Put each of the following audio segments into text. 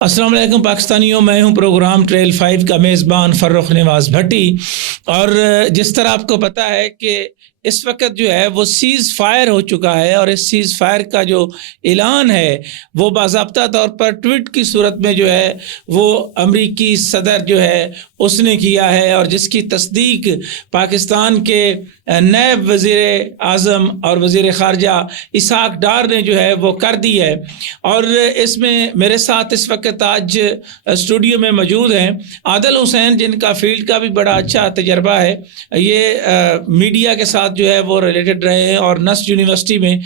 السلام علیکم پاکستانیوں، میں ہوں پروگرام ٹریل 5 کا میزبان فرخ نواز بھٹی۔ اور جس طرح آپ کو پتہ ہے کہ اس وقت جو ہے وہ سیز فائر ہو چکا ہے، اور اس سیز فائر کا جو اعلان ہے وہ باضابطہ طور پر ٹویٹ کی صورت میں جو ہے وہ امریکی صدر جو ہے اس نے کیا ہے، اور جس کی تصدیق پاکستان کے نائب وزیر اعظم اور وزیر خارجہ اسحاق ڈار نے جو ہے وہ کر دی ہے۔ اور اس میں میرے ساتھ اس وقت آج اسٹوڈیو میں موجود ہیں عادل حسین، جن کا فیلڈ کا بھی بڑا اچھا تجربہ ہے، یہ میڈیا کے ساتھ جو ہے وہ ریلیٹڈ رہے ہیں، اور نسٹ یونیورسٹی میں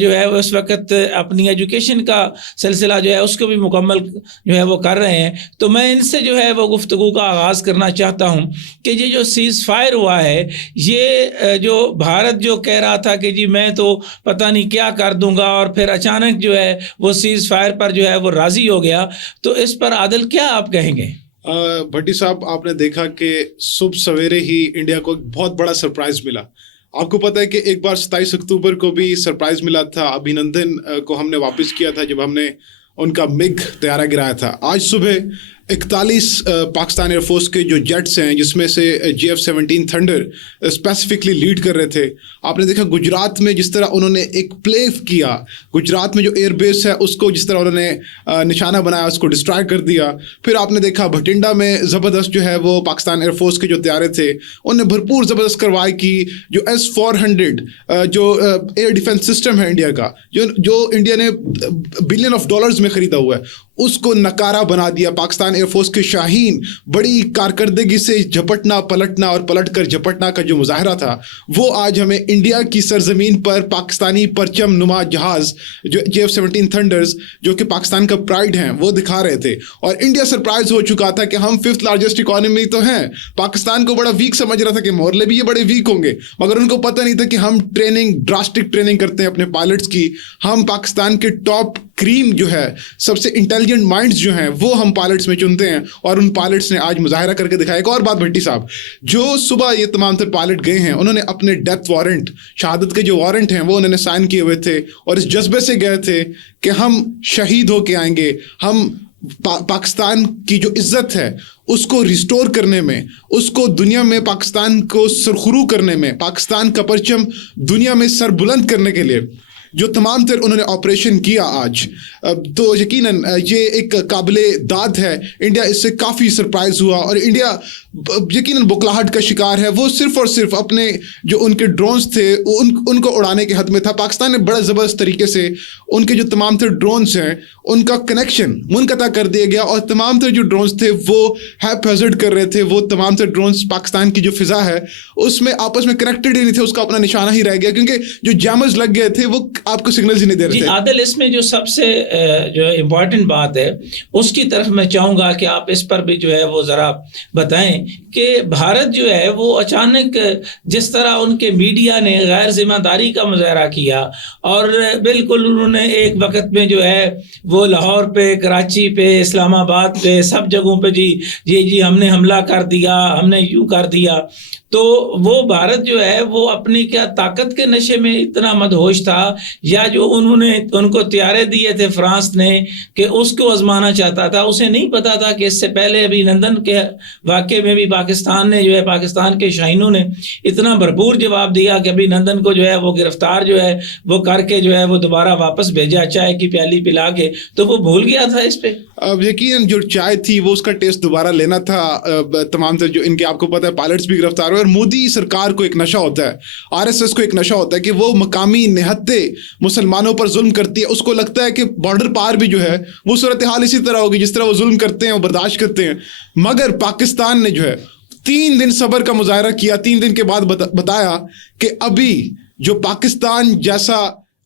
جو ہے وہ اس وقت اپنی ایجوکیشن کا سلسلہ جو ہے اس کو بھی مکمل جو ہے وہ کر رہے ہیں۔ تو میں ان سے جو ہے وہ گفتگو کا آغاز کرنا چاہتا ہوں کہ یہ جو سیز فائر ہوا ہے، یہ جو بھارت جو کہہ رہا تھا کہ جی میں تو پتہ نہیں کیا کر دوں گا، اور پھر اچانک جو ہے وہ سیز فائر پر جو ہے وہ راضی ہو گیا، تو اس پر عادل کیا آپ کہیں گے؟ بھٹی صاحب، آپ نے دیکھا کہ صبح سویرے ہی انڈیا کو بہت بڑا سرپرائز ملا۔ آپ کو پتہ ہے کہ ایک بار 27 اکتوبر کو بھی سرپرائز ملا تھا، ابھینندن کو ہم نے واپس کیا تھا جب ہم نے ان کا مگ طیارہ گرایا تھا۔ آج صبح 41 پاکستان ایئر فورس کے جو جیٹس ہیں، جس میں سے GF-17 تھنڈر اسپیسیفکلی لیڈ کر رہے تھے، آپ نے دیکھا گجرات میں جس طرح انہوں نے ایک پلے کیا، گجرات میں جو ایئر بیس ہے اس کو جس طرح انہوں نے نشانہ بنایا، اس کو ڈسٹرائے کر دیا۔ پھر آپ نے دیکھا بھٹنڈا میں زبردست جو ہے وہ پاکستان ایئر فورس کے جو طیارے تھے انہوں نے بھرپور زبردست کارروائی کی۔ جو S-400 جو ایئر ڈیفینس سسٹم ہے انڈیا کا، جو انڈیا نے بلین آف ڈالرز میں خریدا ہوا ہے، اس کو نکارہ بنا دیا۔ پاکستان ایئر فورس کے شاہین بڑی کارکردگی سے جھپٹنا پلٹنا اور پلٹ کر جھپٹنا کا جو مظاہرہ تھا، وہ آج ہمیں انڈیا کی سرزمین پر پاکستانی پرچم نما جہاز جو GF-17 تھنڈرز، جو کہ پاکستان کا پرائڈ ہیں، وہ دکھا رہے تھے۔ اور انڈیا سرپرائز ہو چکا تھا کہ ہم 5th لارجسٹ اکانومی تو ہیں، پاکستان کو بڑا ویک سمجھ رہا تھا کہ محرلے بھی یہ بڑے ویک ہوں گے، مگر ان کو پتہ نہیں تھا کہ ہم ڈراسٹک ٹریننگ کرتے ہیں اپنے پائلٹس کی۔ ہم پاکستان کے ٹاپ کریم جو ہے، سب سے انٹیلیجنٹ مائنڈز جو ہیں، وہ ہم پائلٹس میں چنتے ہیں، اور ان پائلٹس نے آج مظاہرہ کر کے دکھایا۔ ایک اور بات بھٹی صاحب، جو صبح یہ تمام تر پائلٹ گئے ہیں، انہوں نے اپنے ڈیتھ وارنٹ، شہادت کے جو وارنٹ ہیں، وہ انہوں نے سائن کیے ہوئے تھے، اور اس جذبے سے گئے تھے کہ ہم شہید ہو کے آئیں گے، ہم پاکستان کی جو عزت ہے اس کو ریسٹور کرنے میں، اس کو دنیا میں پاکستان کو سرخرو کرنے میں، پاکستان کا پرچم دنیا میں سر بلند کرنے کے لیے جو تمام تر انہوں نے آپریشن کیا آج، تو یقیناً یہ ایک قابل داد ہے۔ انڈیا اس سے کافی سرپرائز ہوا، اور انڈیا یقیناً بکلاہٹ کا شکار ہے۔ وہ صرف اور صرف اپنے جو ان کے ڈرونز تھے ان کو اڑانے کے حد میں تھا۔ پاکستان نے بڑا زبردست طریقے سے ان کے جو تمام تر ڈرونز ہیں ان کا کنیکشن منقطع کر دیا گیا، اور تمام تر جو ڈرونز تھے وہ ہیپ ہیزرڈ کر رہے تھے۔ وہ تمام تر ڈرونز پاکستان کی جو فضا ہے اس میں آپس میں کنیکٹڈ ہی نہیں تھے، اس کا اپنا نشانہ ہی رہ گیا، کیونکہ جو جیمرز لگ گئے تھے وہ آپ کو سگنلز ہی نہیں دے رہے تھے۔ عادل، اس میں جو سب سے جو امپورٹنٹ بات ہے اس کی طرف میں چاہوں گا کہ آپ اس پر بھی جو ہے وہ ذرا بتائیں کہ بھارت جو ہے وہ اچانک جس طرح ان کے میڈیا نے غیر ذمہ داری کا مظاہرہ کیا، اور بالکل انہوں نے ایک وقت میں جو ہے وہ لاہور پہ، کراچی پہ، اسلام آباد پہ، سب جگہوں پہ جی ہم نے حملہ کر دیا، ہم نے یوں کر دیا، تو وہ بھارت جو ہے وہ اپنی کیا طاقت کے نشے میں اتنا مدہوش تھا، یا جو انہوں نے ان کو طیارے دیے تھے فرانس نے کہ اس کو آزمانا چاہتا تھا، اسے نہیں پتا تھا کہ اس سے پہلے ابھینندن کے واقعے میں بھی پاکستان نے جو ہے پاکستان کے شاہینوں نے اتنا بھرپور جواب دیا کہ ابھینندن کو جو ہے وہ گرفتار جو ہے وہ کر کے جو ہے وہ دوبارہ واپس بھیجا چائے کی پیالی پلا کے، تو وہ بھول گیا تھا اس پہ۔ اب یقیناً جو چائے تھی وہ اس کا ٹیسٹ دوبارہ لینا تھا۔ تمام تر جو ان کے آپ کو پتہ ہے پائلٹس بھی گرفتار ہوئے، اور مودی سرکار کو ایک نشہ ہوتا ہے، RSS کو ایک نشہ ہوتا ہے کہ وہ مقامی نہتے مسلمانوں پر ظلم کرتی ہے۔ اس کو لگتا ہے کہ بارڈر پار بھی جو ہے وہ صورتحال اسی طرح ہوگی جس طرح وہ ظلم کرتے ہیں، وہ برداشت کرتے ہیں۔ مگر پاکستان نے جو ہے 3 دن صبر کا مظاہرہ کیا، 3 دن کے بعد بتایا کہ ابھی جو پاکستان جیسا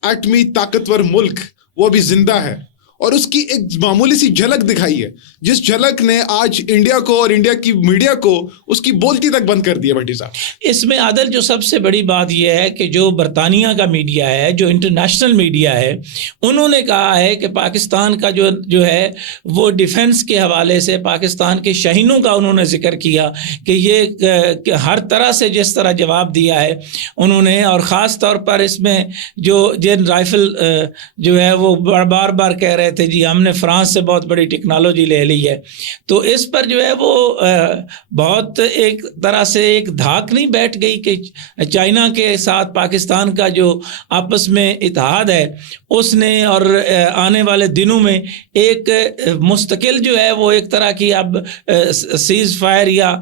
ایٹمی طاقتور ملک وہ بھی زندہ ہے، اور اس کی ایک معمولی سی جھلک دکھائی ہے، جس جھلک نے آج انڈیا کو اور انڈیا کی میڈیا کو اس کی بولتی تک بند کر دیا۔ بھٹی صاحب، اس میں عادل جو سب سے بڑی بات یہ ہے کہ جو برطانیہ کا میڈیا ہے، جو انٹرنیشنل میڈیا ہے، انہوں نے کہا ہے کہ پاکستان کا جو ہے وہ ڈیفنس کے حوالے سے پاکستان کے شاہینوں کا انہوں نے ذکر کیا کہ یہ ہر طرح سے جس طرح جواب دیا ہے انہوں نے، اور خاص طور پر اس میں جو جن رائفل جو ہے وہ بار بار کہہ رہے رہے تھے جی ہم نے فرانس سے بہت بڑی ٹیکنالوجی لے لی ہے، تو اس پر جو ہے وہ بہت ایک طرح سے ایک دھاک نہیں بیٹھ گئی کہ چائنا کے ساتھ پاکستان کا جو آپس میں اتحاد ہے اس نے اور آنے والے دنوں میں ایک مستقل جو ہے وہ ایک طرح کی اب سیز فائر یا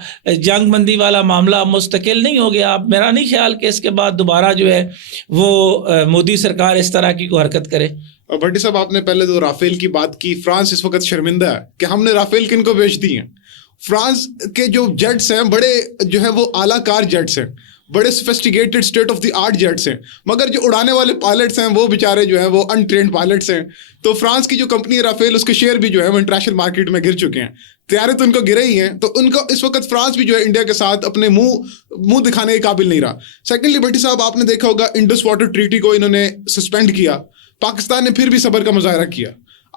جنگ بندی والا معاملہ مستقل نہیں ہو گیا. اب میرا نہیں خیال کہ اس کے بعد دوبارہ جو ہے وہ مودی سرکار اس طرح کی کو حرکت کرے. بھٹی صاحب آپ نے پہلے تو رافیل کی بات کی. فرانس اس وقت شرمندہ ہے کہ ہم نے رافیل کن کو بیچ دی ہیں. فرانس کے جو جیٹس ہیں بڑے جو ہے وہ اعلیٰ کار جیٹس ہیں, بڑے sophisticated state of the art jets ہیں, مگر جو اڑانے والے پائلٹس ہیں وہ بیچارے جو ہیں وہ انٹرینڈ پائلٹس ہیں. تو فرانس کی جو کمپنی ہے رافیل, اس کے شیئر بھی جو ہے وہ انٹرنیشنل مارکیٹ میں گر چکے ہیں. طیارے تو ان کو گرے ہی ہیں, تو ان کو اس وقت فرانس بھی جو ہے انڈیا کے ساتھ اپنے منہ دکھانے کے قابل نہیں رہا. سیکنڈلی بھٹی صاحب آپ نے دیکھا ہوگا انڈس واٹر ٹریٹی کو انہوں نے سسپینڈ کیا. پاکستان نے پھر بھی صبر کا مظاہرہ کیا.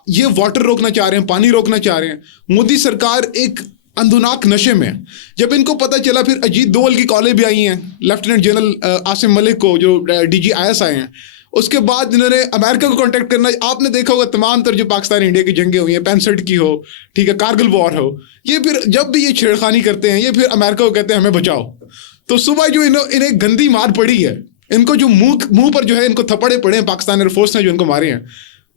یہ واٹر روکنا چاہ رہے ہیں, پانی روکنا چاہ رہے ہیں. مودی سرکار ایک اندھناک نشے میں. جب ان کو پتہ چلا, پھر اجیت دوول کی کالیں بھی آئی ہیں لیفٹیننٹ جنرل عاصم ملک کو جو ڈی جی آئی ایس آئے ہیں. اس کے بعد انہوں نے امریکہ کو کانٹیکٹ کرنا. آپ نے دیکھا ہوگا تمام تر جو پاکستان انڈیا کی جنگیں ہوئی ہیں, 65 کی ہو, ٹھیک ہے, کارگل وار ہو, یہ پھر جب بھی یہ چھیڑخانی کرتے ہیں یہ پھر امریکہ کو کہتے ہیں ہمیں بچاؤ. تو صبح جو انہیں گندی مار پڑی ہے, ان کو جو منہ پر جو ہے ان کو تھپڑے پڑے ہیں پاکستان ایئر فورس نے جو ان کو مارے ہیں,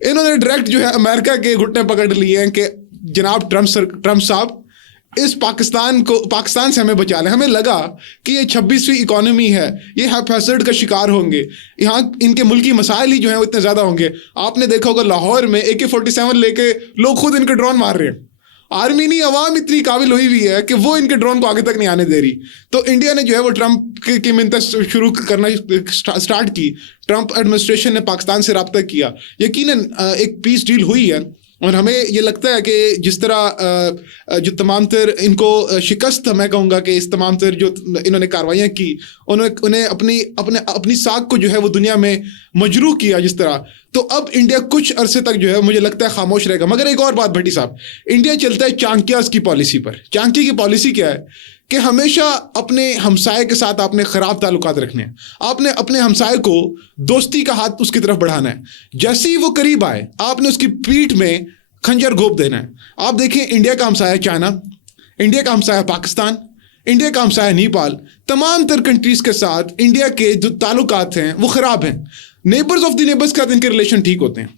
انہوں نے ڈائریکٹ جو ہے امریکہ کے گھٹنے پکڑ لیے ہیں کہ جناب ٹرمپ صاحب اس پاکستان سے ہمیں بچا لیں. ہمیں لگا کہ یہ 26ویں اکانومی ہے, یہ ہیزارڈ کا شکار ہوں گے, یہاں ان کے ملکی مسائل ہی جو ہیں وہ اتنے زیادہ ہوں گے. آپ نے دیکھا ہوگا لاہور میں AK-47 لے کے لوگ خود ان کے ڈرون مار رہے ہیں. آرمینی عوام اتنی قابل ہوئی ہوئی ہے کہ وہ ان کے ڈرون کو آگے تک نہیں آنے دے رہی. تو انڈیا نے جو ہے وہ ٹرمپ کی منت شروع کرنا سٹارٹ کی. ٹرمپ ایڈمنسٹریشن نے پاکستان سے رابطہ کیا. یقیناً ایک پیس ڈیل ہوئی ہے, اور ہمیں یہ لگتا ہے کہ جس طرح جو تمام تر ان کو شکست, میں کہوں گا کہ اس تمام تر جو انہوں نے کاروائیاں کی, انہیں اپنی ساکھ کو جو ہے وہ دنیا میں مجروح کیا جس طرح, تو اب انڈیا کچھ عرصے تک جو ہے مجھے لگتا ہے خاموش رہے گا. مگر ایک اور بات بھٹی صاحب, انڈیا چلتا ہے چانکیاز کی پالیسی پر. چانکی کی پالیسی کیا ہے کہ ہمیشہ اپنے ہمسائے کے ساتھ آپ نے خراب تعلقات رکھنے ہیں. آپ نے اپنے ہمسائے کو دوستی کا ہاتھ اس کی طرف بڑھانا ہے. جیسے ہی وہ قریب آئے آپ نے اس کی پیٹھ میں خنجر گھونپ دینا ہے. آپ دیکھیں انڈیا کا ہمسایہ چائنا, انڈیا کا ہمسایہ پاکستان, انڈیا کا ہمسایہ نیپال, تمام تر کنٹریز کے ساتھ انڈیا کے جو تعلقات ہیں وہ خراب ہیں. نیبرز آف دی نیبرز کے ساتھ ان کے ریلیشن ٹھیک ہوتے ہیں.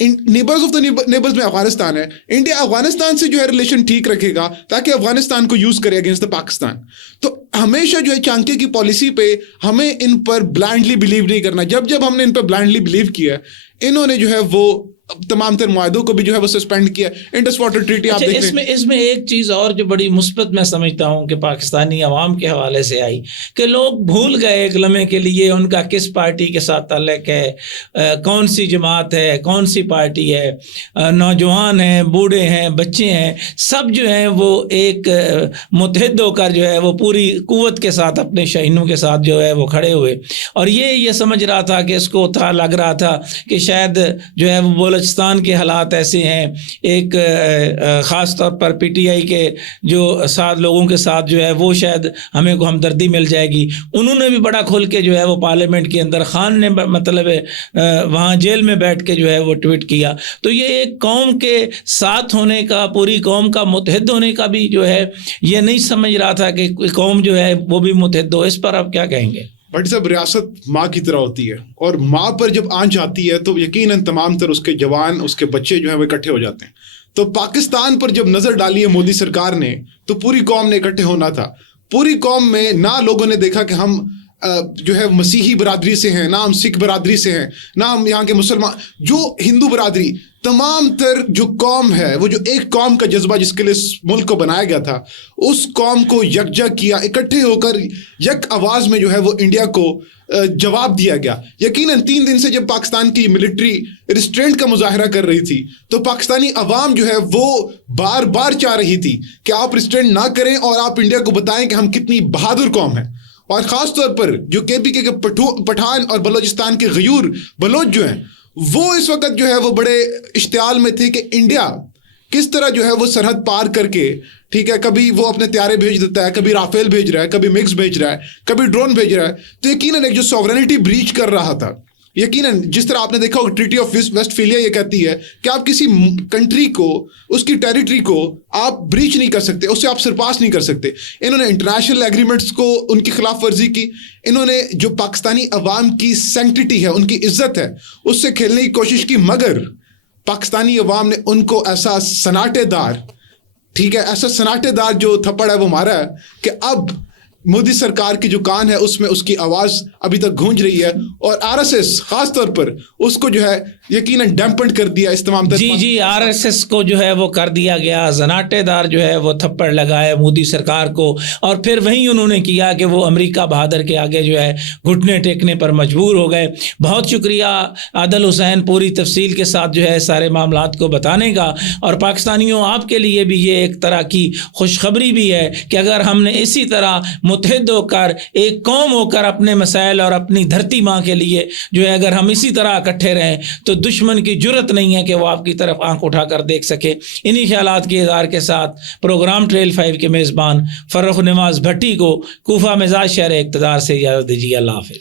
نیبرز آف دا نیبرز میں افغانستان ہے. انڈیا افغانستان سے جو ہے ریلیشن ٹھیک رکھے گا تاکہ افغانستان کو یوز کرے اگینسٹ دا پاکستان. تو ہمیشہ جو ہے چانکے کی پالیسی پہ ہمیں ان پر بلائنڈلی بلیو نہیں کرنا. جب ہم نے ان پر بلائنڈلی بلیو کیا, انہوں نے جو ہے وہ تمام تر معاہدوں کو بھی جو ہے وہ سسپینڈ کیا. انڈس واٹر ٹریٹی آپ دیکھیں, اس میں ایک چیز اور جو بڑی مثبت میں سمجھتا ہوں کہ پاکستانی عوام کے حوالے سے آئی کہ لوگ بھول گئے ایک لمحے کے لیے ان کا کس پارٹی کے ساتھ تعلق ہے, کون سی جماعت ہے, کون سی پارٹی ہے. نوجوان ہیں, بوڑھے ہیں, بچے ہیں, سب جو ہیں وہ ایک متحد ہو کر جو ہے وہ پوری قوت کے ساتھ اپنے شاہینوں کے ساتھ جو ہے وہ کھڑے ہوئے. اور یہ سمجھ رہا تھا کہ اس کو تھا لگ رہا تھا کہ شاید جو ہے وہ بلوچستان کے حالات ایسے ہیں, ایک خاص طور پر PTI کے جو ساتھ لوگوں کے ساتھ جو ہے وہ شاید ہمیں کو ہمدردی مل جائے گی. انہوں نے بھی بڑا کھل کے جو ہے وہ پارلیمنٹ کے اندر, خان نے مطلب وہاں جیل میں بیٹھ کے جو ہے وہ ٹویٹ کیا. تو یہ ایک قوم کے ساتھ ہونے کا, پوری قوم کا متحد ہونے کا بھی جو ہے یہ نہیں سمجھ رہا تھا کہ قوم جو ہے وہ بھی متحد ہو. اس پر آپ کیا کہیں گے؟ بٹ صاحب ریاست ماں کی طرح ہوتی ہے, اور ماں پر جب آنچ آتی ہے تو یقیناً تمام تر اس کے جوان, اس کے بچے جو ہیں وہ اکٹھے ہو جاتے ہیں. تو پاکستان پر جب نظر ڈالی ہے مودی سرکار نے تو پوری قوم نے اکٹھے ہونا تھا. پوری قوم میں نہ لوگوں نے دیکھا کہ ہم جو ہے مسیحی برادری سے ہیں, نہ ہم سکھ برادری سے ہیں, نہ ہم یہاں کے مسلمان, جو ہندو برادری, تمام تر جو قوم ہے وہ جو ایک قوم کا جذبہ جس کے لیے اس ملک کو بنایا گیا تھا, اس قوم کو یکجا کیا, اکٹھے ہو کر یک آواز میں جو ہے وہ انڈیا کو جواب دیا گیا. یقیناً 3 دن سے جب پاکستان کی ملٹری ریسٹرینٹ کا مظاہرہ کر رہی تھی تو پاکستانی عوام جو ہے وہ بار بار چاہ رہی تھی کہ آپ ریسٹرینٹ نہ کریں اور آپ انڈیا کو بتائیں کہ ہم کتنی بہادر قوم ہیں. اور خاص طور پر جو KPK کے پٹھان اور بلوچستان کے غیور بلوچ جو ہیں وہ اس وقت جو ہے وہ بڑے اشتعال میں تھے کہ انڈیا کس طرح جو ہے وہ سرحد پار کر کے, ٹھیک ہے, کبھی وہ اپنے طیارے بھیج دیتا ہے, کبھی رافیل بھیج رہا ہے, کبھی مکس بھیج رہا ہے, کبھی ڈرون بھیج رہا ہے. تو یقیناً ایک جو سوورنٹی بریچ کر رہا تھا یقیناً جس طرح آپ نے دیکھا ہوگا ٹریٹی آف ویسٹ فیلیا یہ کہتی ہے کہ آپ کسی کنٹری کو اس کی ٹیریٹری کو آپ بریچ نہیں کر سکتے, اس سے آپ سرپاس نہیں کر سکتے. انہوں نے انٹرنیشنل ایگریمنٹس کو ان کی خلاف ورزی کی, انہوں نے جو پاکستانی عوام کی سینکٹیٹی ہے, ان کی عزت ہے, اس سے کھیلنے کی کوشش کی, مگر پاکستانی عوام نے ان کو ایسا سناٹے دار, ٹھیک ہے, ایسا سناٹے دار جو تھپڑ ہے وہ مارا ہے کہ اب مودی سرکار کی جو کان ہے اس میں اس کی آواز ابھی تک گونج رہی ہے, اور آر ایس ایس خاص طور پر اس کو جو ہے یقیناً ڈیمپنڈ کر دیا اس تمام. جی آر ایس ایس کو جو ہے وہ کر دیا گیا, زناٹے دار جو ہے وہ تھپڑ لگائے مودی سرکار کو, اور پھر وہیں انہوں نے کیا کہ وہ امریکہ بہادر کے آگے جو ہے گھٹنے ٹیکنے پر مجبور ہو گئے. بہت شکریہ عادل حسین پوری تفصیل کے ساتھ جو ہے سارے معاملات کو بتانے کا. اور پاکستانیوں آپ کے لیے بھی یہ ایک طرح کی خوشخبری بھی ہے کہ اگر ہم نے اسی طرح متحد ہو کر ایک قوم ہو کر اپنے مسائل اور اپنی دھرتی ماں کے لیے جو ہے اگر ہم اسی طرح اکٹھے رہیں تو دشمن کی جرت نہیں ہے کہ وہ آپ کی طرف آنکھ اٹھا کر دیکھ سکے. انہی خیالات کے اظہار کے ساتھ پروگرام ٹریل 5 کے میزبان فرخ نواز بھٹی کو کوفہ مزاج شہر اقتدار سے اجازت دیجیے. اللہ حافظ.